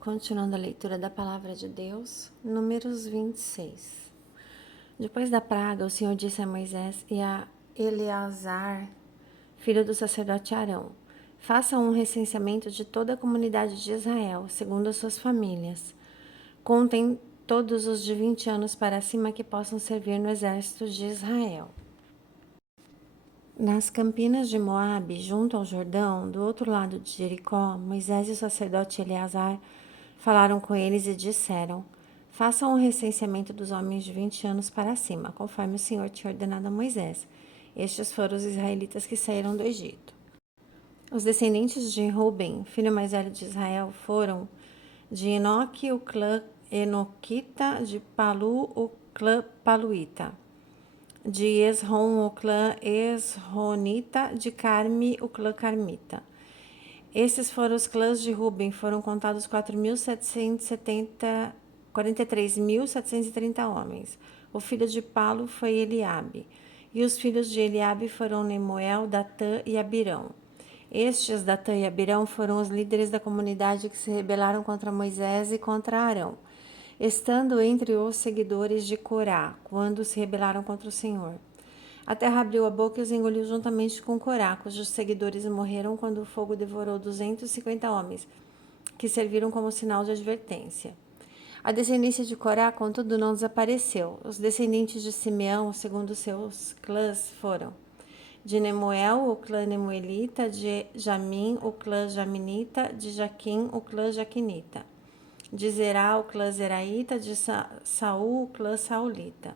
Continuando a leitura da palavra de Deus, Números 26. Depois da praga, o Senhor disse a Moisés e a Eleazar, filho do sacerdote Arão: façam um recenseamento de toda a comunidade de Israel, segundo as suas famílias. Contem todos os de 20 anos para cima que possam servir no exército de Israel. Nas campinas de Moabe, junto ao Jordão, do outro lado de Jericó, Moisés e o sacerdote Eleazar falaram com eles e disseram: façam o recenseamento dos homens de 20 anos para cima, conforme o Senhor tinha ordenado a Moisés. Estes foram os israelitas que saíram do Egito. Os descendentes de Ruben, filho mais velho de Israel, foram de Enoque, o clã Enoquita, de Palu, o clã Paluíta, de Esrom, o clã Esronita, de Carmi, o clã Carmita. Esses foram os clãs de Ruben, foram contados 43.730 homens. O filho de Palu foi Eliabe, e os filhos de Eliabe foram Nemuel, Datã e Abirão. Estes, Datã e Abirão, foram os líderes da comunidade que se rebelaram contra Moisés e contra Arão, estando entre os seguidores de Corá, quando se rebelaram contra o Senhor. A terra abriu a boca e os engoliu juntamente com Corá, cujos seguidores morreram quando o fogo devorou 250 homens, que serviram como sinal de advertência. A descendência de Corá, contudo, não desapareceu. Os descendentes de Simeão, segundo seus clãs, foram de Nemuel, o clã Nemuelita, de Jamim, o clã Jaminita, de Jaquim, o clã Jaquinita, de Zerá, o clã Zeraíta, de Saul, o clã Saulita.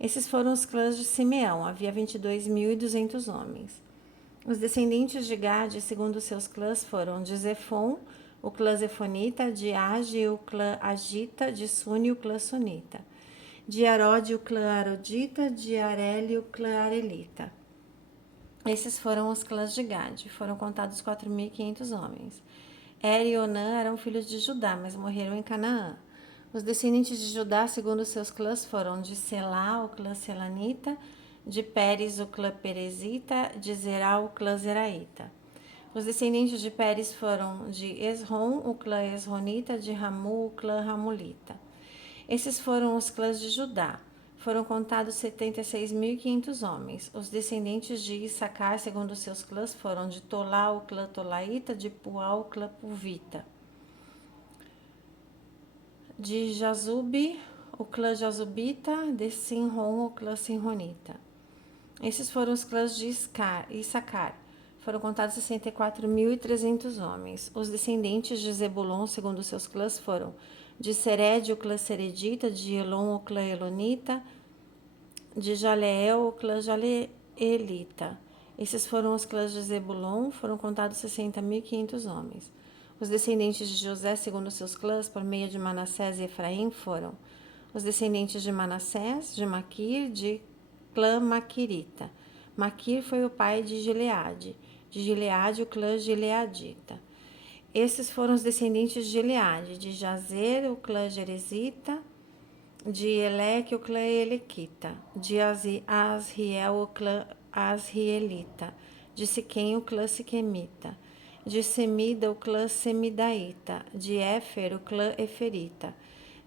Esses foram os clãs de Simeão, havia 22.200 homens. Os descendentes de Gade, segundo seus clãs, foram de Zefon, o clã Zefonita, de Age, o clã Agita, de Suni, o clã Sunita, de Arode, o clã Arodita, de Areli, o clã Arelita. Esses foram os clãs de Gade, foram contados 4.500 homens. Er e Onã eram filhos de Judá, mas morreram em Canaã. Os descendentes de Judá, segundo seus clãs, foram de Selá, o clã Selanita, de Pérez, o clã Perezita, de Zerá, o clã Zeraíta. Os descendentes de Pérez foram de Esrom, o clã Esronita, de Ramu, o clã Ramulita. Esses foram os clãs de Judá. Foram contados 76.500 homens. Os descendentes de Issacar, segundo seus clãs, foram de Tolá, o clã Tolaíta, de Puá, o clã Puvita, de Jazube, o clã Jazubita, de Sinron, o clã Sinronita. Esses foram os clãs de Issacar. Foram contados 64.300 homens. Os descendentes de Zebulon, segundo seus clãs, foram de Sered, o clã Seredita, de Elon, o clã Elonita, de Jaleel, o clã Jaleelita. Esses foram os clãs de Zebulon, foram contados 60.500 homens. Os descendentes de José, segundo seus clãs, por meio de Manassés e Efraim, foram os descendentes de Manassés, de Maquir, de clã Maquirita. Maquir foi o pai de Gileade o clã Gileadita. Esses foram os descendentes de Gileade, de Jazer, o clã Jerezita, de Eleque, o clã Elequita, de Asriel, o clã Asrielita, de Siquém, o clã Siquemita, de Semida, o clã Semidaíta, de Éfer, o clã Eferita.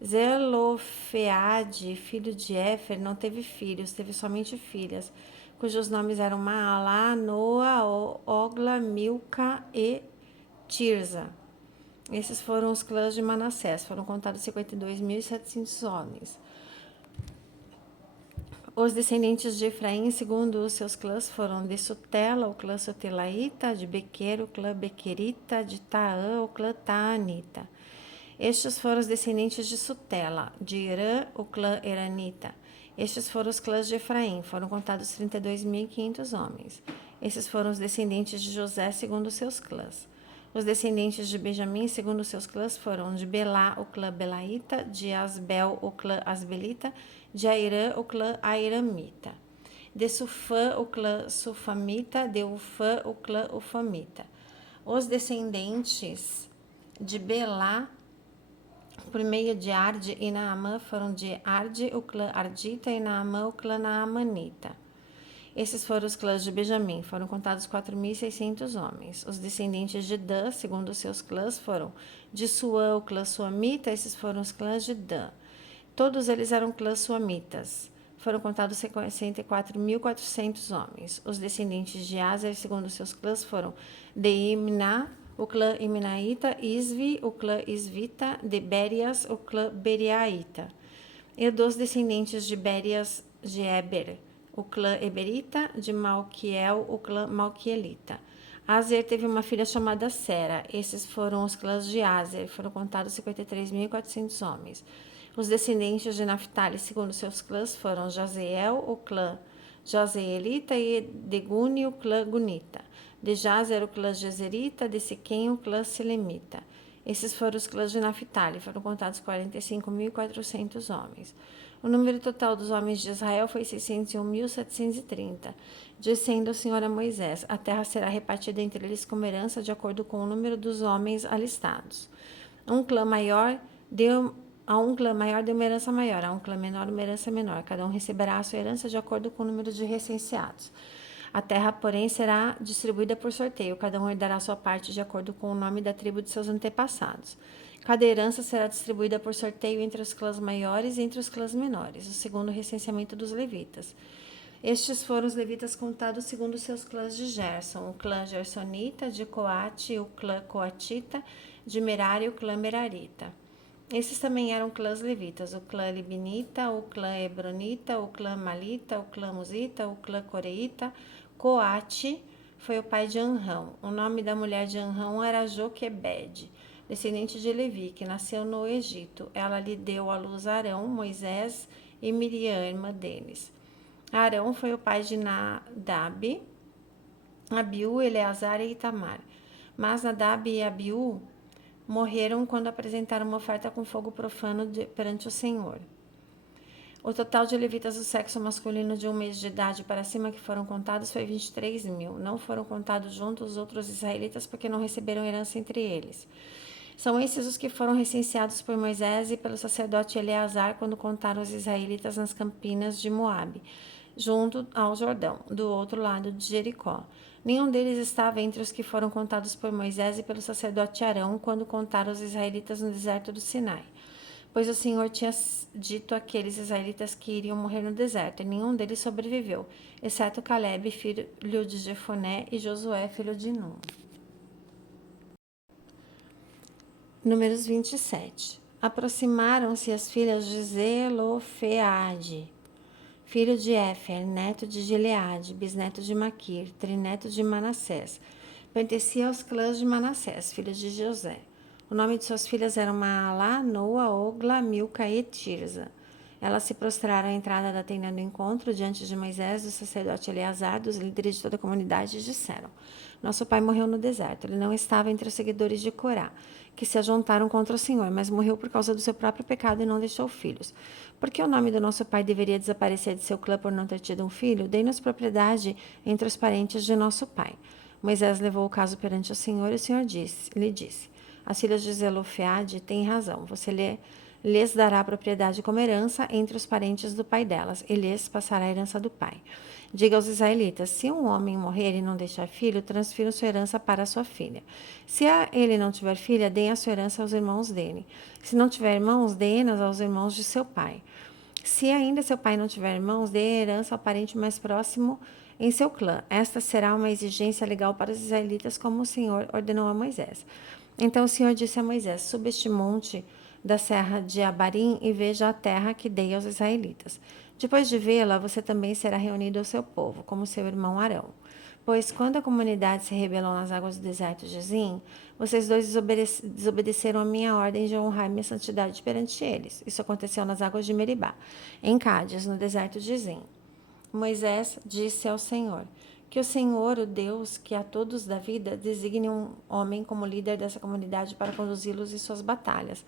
Zelofeade, filho de Éfer, não teve filhos, teve somente filhas, cujos nomes eram Maalá, Noa, Ogla, Milca e Tirza. Esses foram os clãs de Manassés, foram contados 52.700 homens. Os descendentes de Efraim, segundo os seus clãs, foram de Sutela, o clã Sutelaíta, de Bequer, o clã Bequerita, de Taã, o clã Taanita. Estes foram os descendentes de Sutela, de Irã, o clã Eranita. Estes foram os clãs de Efraim, foram contados 32.500 homens. Esses foram os descendentes de José, segundo os seus clãs. Os descendentes de Benjamim, segundo os seus clãs, foram de Belá, o clã Belaíta, de Asbel, o clã Asbelita, de Airã, o clã Airamita, de Sufã, o clã Sufamita, de Ufã, o clã Ufamita. Os descendentes de Belá, por meio de Arde e Naamã, foram de Arde, o clã Ardita, e Naamã, o clã Naamanita. Esses foram os clãs de Benjamim, foram contados 4.600 homens. Os descendentes de Dan, segundo os seus clãs, foram de Suã, o clã suamita, esses foram os clãs de Dan. Todos eles eram clãs suamitas. Foram contados 64.400 homens. Os descendentes de Aser, segundo os seus clãs, foram de Imná, o clã Imnaíta, Isvi, o clã Isvita, de Berias, o clã Beriaíta. E dos descendentes de Berias, de Eber, o clã Eberita, de Malquiel, o clã Malquielita. Aser teve uma filha chamada Sera. Esses foram os clãs de Aser. Foram contados 53.400 homens. Os descendentes de Naphtali, segundo seus clãs, foram Jazeel, o clã Jazeelita, e de Guni, o clã Gunita. De Jazer, o clã Jezerita, de Siquém, o clã Silemita. Esses foram os clãs de Naphtali, foram contados 45.400 homens. O número total dos homens de Israel foi 601.730. Dizendo o Senhor a Moisés: a terra será repartida entre eles como herança de acordo com o número dos homens alistados. A um clã maior deu uma herança maior, a um clã menor uma herança menor. Cada um receberá a sua herança de acordo com o número de recenseados. A terra, porém, será distribuída por sorteio. Cada um herdará sua parte de acordo com o nome da tribo de seus antepassados. Cada herança será distribuída por sorteio entre os clãs maiores e entre os clãs menores, segundo o recenseamento dos levitas. Estes foram os levitas contados segundo seus clãs de Gerson: o clã Gersonita, de Coate, o clã Coatita, de Merari, o clã Merarita. Esses também eram clãs levitas: o clã Libinita, o clã Hebronita, o clã Malita, o clã Musita, o clã Coreita. Coate foi o pai de Anrão. O nome da mulher de Anrão era Joquebede, descendente de Levi, que nasceu no Egito. Ela lhe deu à luz Arão, Moisés e Miriam, irmã deles. Arão foi o pai de Nadab, Abiú, Eleazar e Itamar. Mas Nadab e Abiú morreram quando apresentaram uma oferta com fogo profano perante o Senhor. O total de levitas do sexo masculino de 1 mês de idade para cima que foram contados foi 23.000. Não foram contados juntos os outros israelitas porque não receberam herança entre eles. São esses os que foram recenseados por Moisés e pelo sacerdote Eleazar quando contaram os israelitas nas campinas de Moabe, junto ao Jordão, do outro lado de Jericó. Nenhum deles estava entre os que foram contados por Moisés e pelo sacerdote Arão quando contaram os israelitas no deserto do Sinai. Pois o Senhor tinha dito àqueles israelitas que iriam morrer no deserto, e nenhum deles sobreviveu, exceto Caleb, filho de Jefoné, e Josué, filho de Nun. Números 27. Aproximaram-se as filhas de Zelofeade, filho de Éfer, neto de Gileade, bisneto de Maquir, trineto de Manassés. Pertencia aos clãs de Manassés, filhos de José. O nome de suas filhas eram Maalá, Noa, Ogla, Milca e Tirza. Elas se prostraram à entrada da tenda do encontro diante de Moisés, do sacerdote Eleazar, dos líderes de toda a comunidade, e disseram: nosso pai morreu no deserto. Ele não estava entre os seguidores de Corá, que se ajuntaram contra o Senhor, mas morreu por causa do seu próprio pecado e não deixou filhos. Por que o nome do nosso pai deveria desaparecer de seu clã por não ter tido um filho? Dê-nos propriedade entre os parentes de nosso pai. Moisés levou o caso perante o Senhor, e o Senhor lhe disse: as filhas de Zelofeade têm razão. Você lhes dará a propriedade como herança entre os parentes do pai delas, e lhes passará a herança do pai. Diga aos israelitas: se um homem morrer e não deixar filho, transfiram sua herança para a sua filha. Se ele não tiver filha, deem a sua herança aos irmãos dele. Se não tiver irmãos, dê-nas aos irmãos de seu pai. Se ainda seu pai não tiver irmãos, dê a herança ao parente mais próximo em seu clã. Esta será uma exigência legal para os israelitas, como o Senhor ordenou a Moisés. Então o Senhor disse a Moisés: suba este monte da serra de Abarim e veja a terra que dei aos israelitas. Depois de vê-la, você também será reunido ao seu povo, como seu irmão Arão. Pois quando a comunidade se rebelou nas águas do deserto de Zim, vocês dois desobedeceram a minha ordem de honrar minha santidade perante eles. Isso aconteceu nas águas de Meribá, em Cádiz, no deserto de Zim. Moisés disse ao Senhor: que o Senhor, o Deus que a todos dá vida, designe um homem como líder dessa comunidade para conduzi-los em suas batalhas,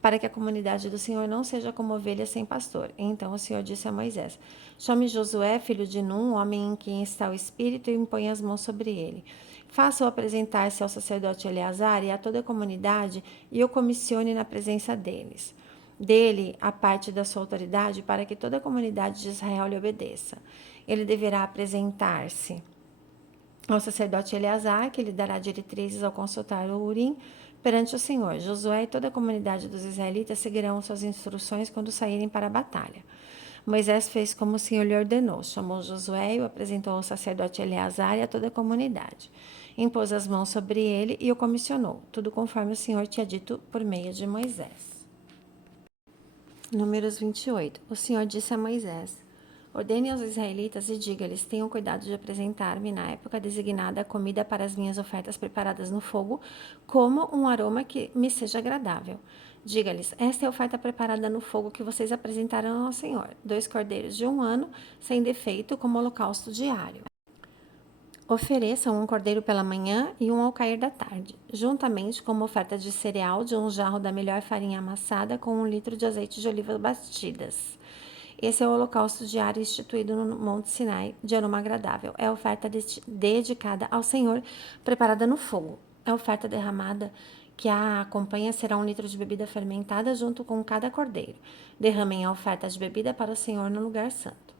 para que a comunidade do Senhor não seja como ovelha sem pastor. Então o Senhor disse a Moisés: chame Josué, filho de Num, homem em quem está o Espírito, e impõe as mãos sobre ele. Faça-o apresentar-se ao sacerdote Eleazar e a toda a comunidade, e o comissione na presença deles. Dele a parte da sua autoridade, para que toda a comunidade de Israel lhe obedeça. Ele deverá apresentar-se ao sacerdote Eleazar, que lhe dará diretrizes ao consultar o Urim perante o Senhor. Josué e toda a comunidade dos israelitas seguirão suas instruções quando saírem para a batalha. Moisés fez como o Senhor lhe ordenou. Chamou Josué e o apresentou ao sacerdote Eleazar e a toda a comunidade. Impôs as mãos sobre ele e o comissionou, tudo conforme o Senhor tinha dito por meio de Moisés. Números 28. O Senhor disse a Moisés: ordene aos israelitas e diga-lhes: tenham cuidado de apresentar-me na época designada a comida para as minhas ofertas preparadas no fogo, como um aroma que me seja agradável. Diga-lhes: esta é a oferta preparada no fogo que vocês apresentarão ao Senhor: 2 cordeiros de 1 ano, sem defeito, como holocausto diário. Ofereçam um cordeiro pela manhã e um ao cair da tarde, juntamente com uma oferta de cereal de um jarro da melhor farinha amassada com 1 litro de azeite de oliva batidas. Esse é o holocausto diário instituído no Monte Sinai, de aroma agradável. É a oferta dedicada ao Senhor, preparada no fogo. A oferta derramada que a acompanha será 1 litro de bebida fermentada junto com cada cordeiro. Derramem a oferta de bebida para o Senhor no lugar santo.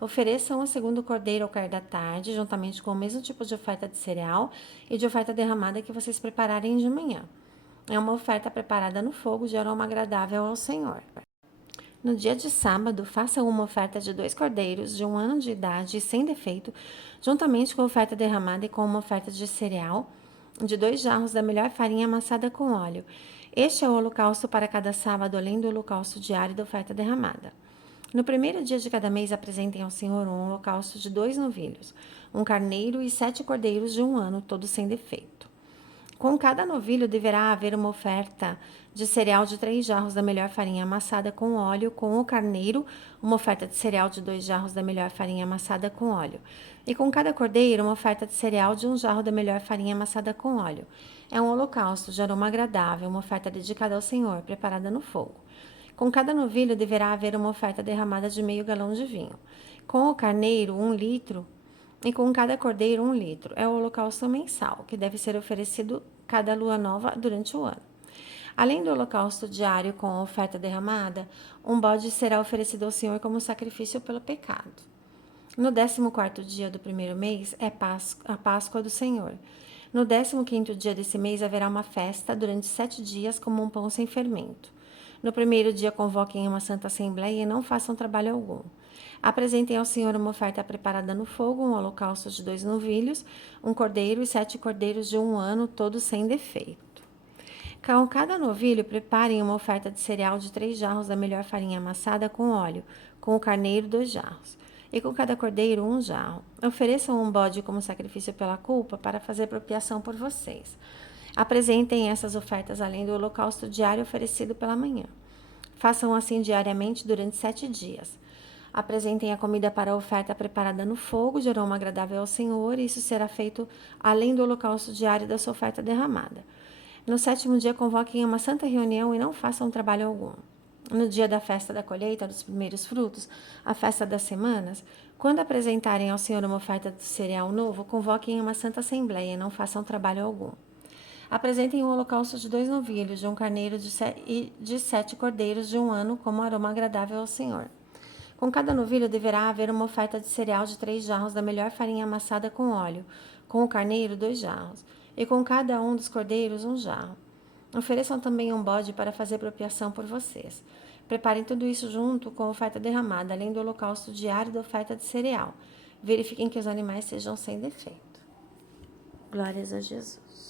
Ofereçam o segundo cordeiro ao cair da tarde, juntamente com o mesmo tipo de oferta de cereal e de oferta derramada que vocês prepararem de manhã. É uma oferta preparada no fogo de aroma agradável ao Senhor. No dia de sábado, façam uma oferta de 2 cordeiros de 1 ano de idade e sem defeito, juntamente com a oferta derramada e com uma oferta de cereal de 2 jarros da melhor farinha amassada com óleo. Este é o holocausto para cada sábado, além do holocausto diário da oferta derramada. No primeiro dia de cada mês, apresentem ao Senhor um holocausto de 2 novilhos, um carneiro e 7 cordeiros de 1 ano, todos sem defeito. Com cada novilho deverá haver uma oferta de cereal de 3 jarros da melhor farinha amassada com óleo, com o carneiro, uma oferta de cereal de 2 jarros da melhor farinha amassada com óleo. E com cada cordeiro, uma oferta de cereal de 1 jarro da melhor farinha amassada com óleo. É um holocausto de aroma agradável, uma oferta dedicada ao Senhor, preparada no fogo. Com cada novilho deverá haver uma oferta derramada de meio galão de vinho. Com o carneiro, 1 litro, e com cada cordeiro, 1 litro. É o holocausto mensal, que deve ser oferecido cada lua nova durante o ano. Além do holocausto diário com a oferta derramada, um bode será oferecido ao Senhor como sacrifício pelo pecado. No 14º dia do primeiro mês é a Páscoa do Senhor. No 15º dia desse mês haverá uma festa durante 7 dias como um pão sem fermento. No primeiro dia convoquem uma santa assembleia e não façam trabalho algum. Apresentem ao Senhor uma oferta preparada no fogo, um holocausto de 2 novilhos, um cordeiro e 7 cordeiros de 1 ano, todos sem defeito. Com cada novilho, preparem uma oferta de cereal de 3 jarros da melhor farinha amassada com óleo, com o carneiro 2 jarros, e com cada cordeiro 1 jarro. Ofereçam um bode como sacrifício pela culpa para fazer propiação por vocês. Apresentem essas ofertas além do holocausto diário oferecido pela manhã. Façam assim diariamente durante 7 dias. Apresentem a comida para a oferta preparada no fogo, de aroma agradável ao Senhor, e isso será feito além do holocausto diário da sua oferta derramada. No 7º dia, convoquem uma santa reunião e não façam trabalho algum. No dia da festa da colheita dos primeiros frutos, a festa das semanas, quando apresentarem ao Senhor uma oferta de cereal novo, convoquem uma santa assembleia e não façam trabalho algum. Apresentem um holocausto de 2 novilhos, de um carneiro e de 7 cordeiros de 1 ano, como aroma agradável ao Senhor. Com cada novilho deverá haver uma oferta de cereal de 3 jarros da melhor farinha amassada com óleo, com o carneiro 2 jarros, e com cada um dos cordeiros 1 jarro. Ofereçam também um bode para fazer propiação por vocês. Preparem tudo isso junto com a oferta derramada, além do holocausto diário da oferta de cereal. Verifiquem que os animais sejam sem defeito. Glórias a Jesus.